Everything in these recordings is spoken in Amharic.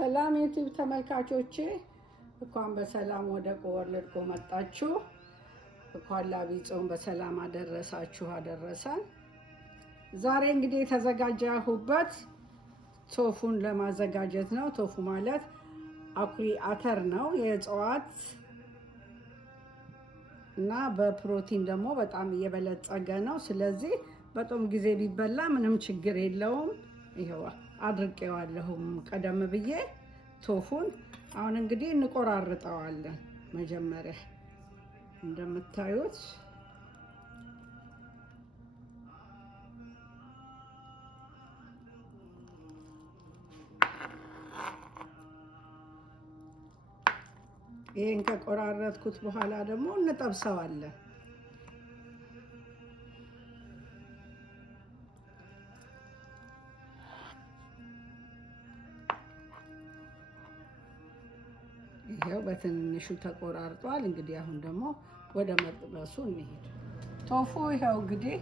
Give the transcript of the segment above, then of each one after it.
ሰላም ዩቲዩብ ተመልካቾቼ እንኳን በሰላም ወደ ኮወርልድ መጣችሁ። እንኳን ለዐቢይ ጾም በሰላም አደረሳችሁ አደረሰን። ዛሬ እንግዲህ የተዘጋጀሁበት ቶፉን ለማዘጋጀት ነው። ቶፉ ማለት አኩሪ አተር ነው፣ የእጽዋት እና በፕሮቲን ደግሞ በጣም እየበለጸገ ነው። ስለዚህ በጾም ጊዜ ቢበላ ምንም ችግር የለውም። ይሄው አድርቄዋለሁም ቀደም ብዬ ቶፉን። አሁን እንግዲህ እንቆራርጠዋለን። መጀመሪያ እንደምታዩት ይሄን ከቆራረጥኩት በኋላ ደግሞ እንጠብሰዋለን። ይሄው በትንንሹ ተቆራርጧል። እንግዲህ አሁን ደግሞ ወደ መጥበሱ እንሄድ። ቶፉ ይሄው እንግዲህ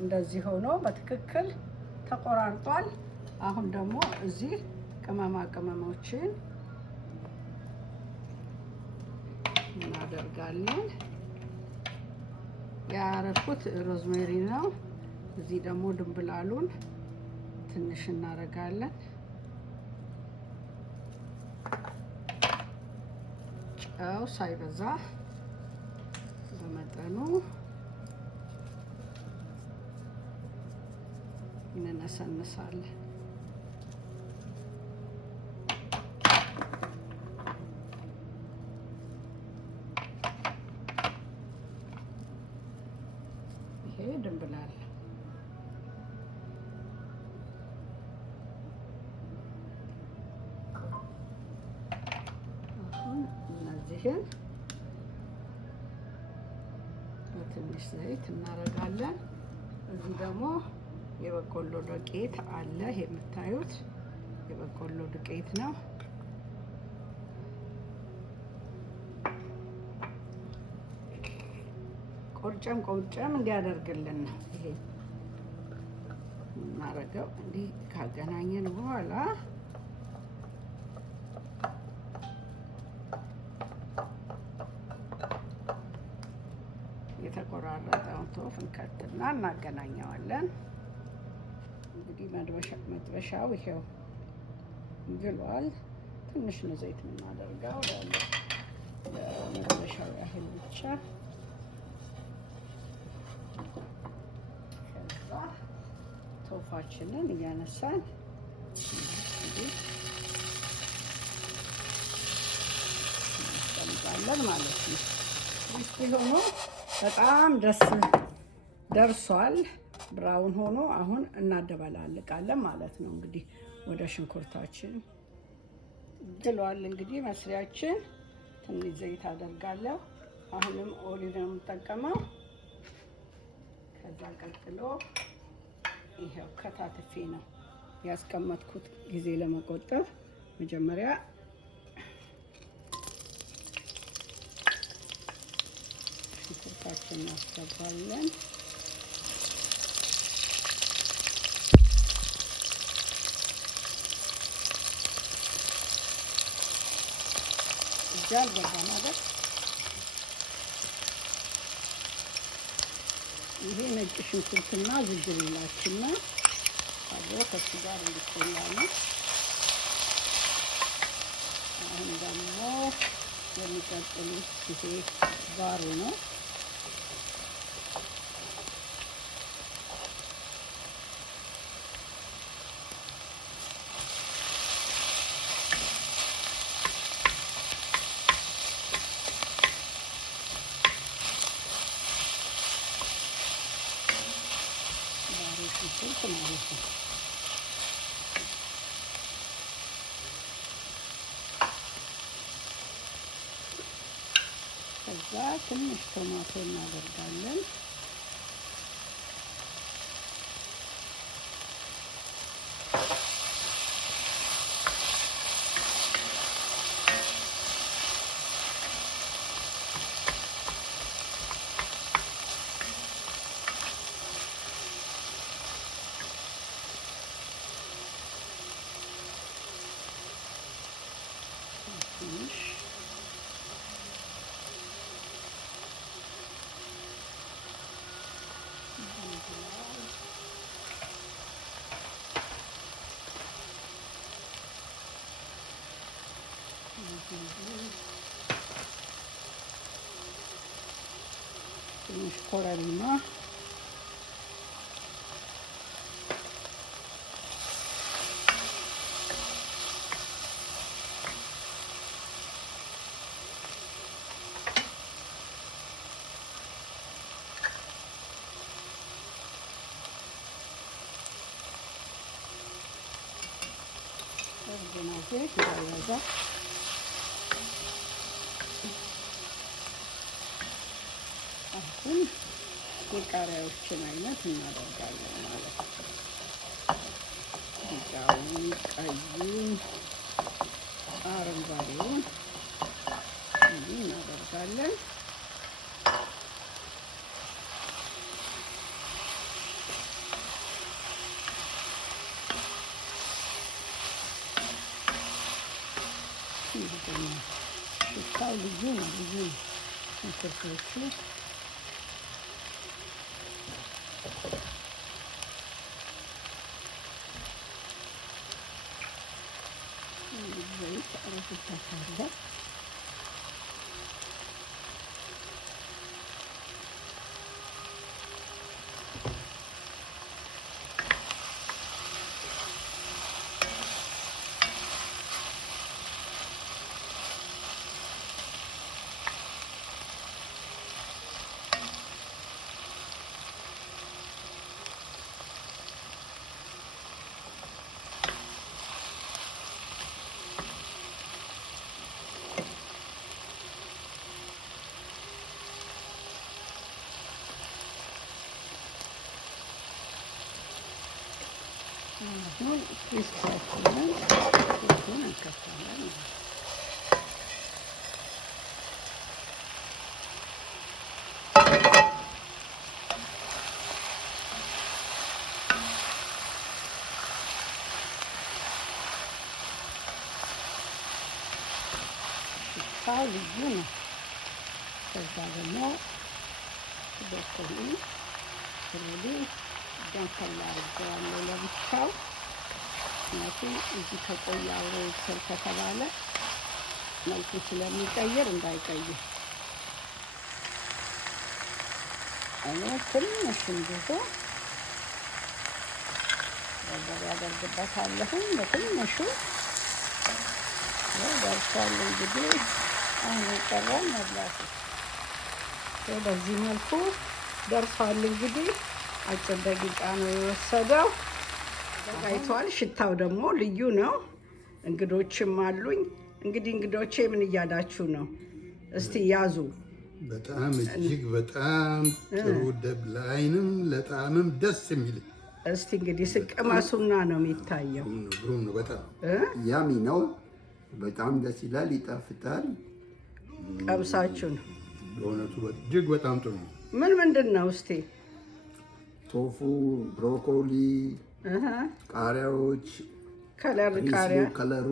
እንደዚህ ሆኖ በትክክል ተቆራርጧል። አሁን ደግሞ እዚህ ቅመማ ቅመሞችን እናደርጋለን። ያረኩት ሮዝሜሪ ነው። እዚህ ደግሞ ድንብላሉን ትንሽ እናደርጋለን። ጨው ሳይበዛ በመጠኑ እንነሰንሳለን። ይሄ ድንብላል እነዚህን በትንሽ ዘይት እናደርጋለን። እዚህ ደግሞ የበቆሎ ዱቄት አለ። የምታዩት የበቆሎ ዱቄት ነው። ቆርጨም ቆርጨም እንዲያደርግልን ነው ይሄ እናደርገው። እንዲህ ካገናኘን በኋላ የተቆራረጠውን ቶፍ እንከትና እናገናኘዋለን። እንግዲህ መጥበሻው ይሄው ግሏል። ትንሽ ነው ዘይት የምናደርገው ለመጥበሻው ያህል ብቻ። ከዛ ቶፋችንን እያነሳን እናስቀምጣለን ማለት ነው። ውስጥ ሆኖ በጣም ደርሷል። ብራውን ሆኖ አሁን እናደባላልቃለን ማለት ነው። እንግዲህ ወደ ሽንኩርታችን ግሏል። እንግዲህ መስሪያችን ትንሽ ዘይት አደርጋለሁ። አሁንም ኦሊቭ ነው የምጠቀመው። ከዛ ቀጥሎ ይሄው ከታትፌ ነው ያስቀመጥኩት ጊዜ ለመቆጠብ። መጀመሪያ ሽንኩርታችንን እናስገባለን። እጃል ገባ ማለት ይሄ ነጭ ሽንኩርትና ዝንጅብላችን ነው። አብሮ ከሱ ጋር እንዲቆላል። አሁን ደግሞ የሚቀጥሉት ይሄ ባሮ ነው። ሽንኩርት ማለት ነው። ከዛ ትንሽ ቶማቶ እናደርጋለን። ትንሽ ትንሽ ኮረሪማ ዘይት እንዳይበዛ አሁን የቃሪያዎችን አይነት እናደርጋለን ማለት ነው። ቢጫውን፣ ቀዩን፣ አረንጓዴውን እንዲህ እናደርጋለን። ሽታው ልዩ ነው። ልዩ ነው። ሽንኩርቶቹ ዘይት አረግበታለሁ። አሁን ክሪስፓችንን እንከታለን። ሽታው ልዩ ነው። ከዛ ደግሞ በቆሎ ዳንከላ አድርገዋለሁ ለብቻው። ምክንያቱም እዚህ ከቆየ አብሮ ይብሰል ከተባለ መልኩ ስለሚቀይር እንዳይቀይር እኔ ትንሽ እንዲሁ በርበሬ አደርግበታለሁኝ በትንሹ። ደርሷል እንግዲህ አሁን የቀረን መብላት። በዚህ መልኩ ደርሷል እንግዲህ። አጭር ደቂቃ ነው የወሰደው። ተዘጋጅቷል። ሽታው ደግሞ ልዩ ነው። እንግዶችም አሉኝ። እንግዲህ እንግዶቼ ምን እያላችሁ ነው? እስቲ ያዙ። በጣም እጅግ በጣም ጥሩ ለዓይንም ለጣዕምም ደስ የሚል። እስቲ እንግዲህ ስቅመሱና ነው የሚታየው። ግሩም ነው። በጣም ያሚ ነው። በጣም ደስ ይላል፣ ይጣፍጣል። ቀምሳችሁ ነው። በእውነቱ እጅግ በጣም ጥሩ ነው። ምንድን ነው እስቲ? ቶፉ፣ ብሮኮሊ፣ ቃሪያዎች፣ ቃሪያ ከለሩ።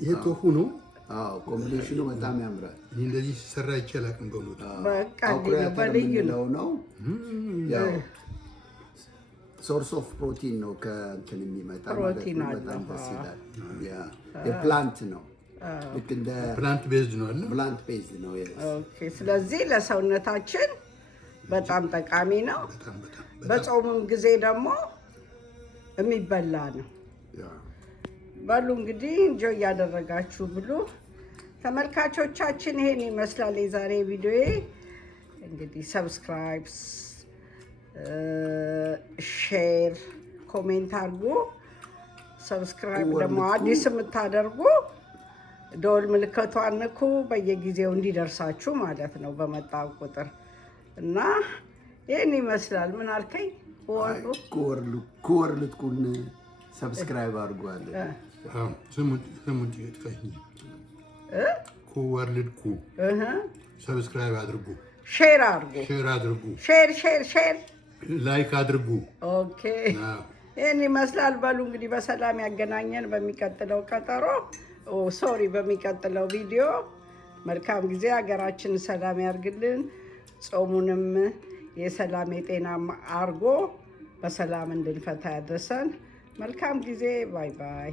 ይሄ ቶፉ ነው። ኮምቢኔሽኑ በጣም ያምራል። ይህ እንደዚህ ሲሰራ አይቻል አቅም በእውነቱ በልዩ ነው። ሶርስ ኦፍ ፕሮቲን ነው ከእንትን የሚመጣ ማለት ነው። በጣም ደስ ይላል። የፕላንት ነው። ልክ እንደ ፕላንት ቤዝድ ነው አለ። ፕላንት ቤዝድ ነው። ኦኬ። ስለዚህ ለሰውነታችን በጣም ጠቃሚ ነው። በጾምም ጊዜ ደግሞ የሚበላ ነው። በሉ እንግዲህ እንጆ እያደረጋችሁ ብሉ። ተመልካቾቻችን ይሄን ይመስላል የዛሬ ቪዲዮዬ። እንግዲህ ሰብስክራይብ፣ ሼር፣ ኮሜንት አድርጉ። ሰብስክራይብ ደግሞ አዲስ የምታደርጉ ደወል ምልክቷን ንኩ፣ በየጊዜው እንዲደርሳችሁ ማለት ነው በመጣ ቁጥር እና ይህን ይመስላል። ምን አልከኝ? ኩወርልትኩን ሰብስክራይብ አድርጓል። ስሙን ጥቀኝ። ኩወርልትኩ ሰብስክራይብ አድርጉ፣ ሼር አድርጉ፣ ሼር አድርጉ፣ ሼር፣ ላይክ አድርጉ። ኦኬ ይህን ይመስላል። በሉ እንግዲህ በሰላም ያገናኘን። በሚቀጥለው ቀጠሮ በሚቀጥለው ቪዲዮ መልካም ጊዜ። ሀገራችን ሰላም ያርግልን። ጾሙንም የሰላም የጤናም አርጎ በሰላም እንድንፈታ ያድርሰን። መልካም ጊዜ። ባይ ባይ።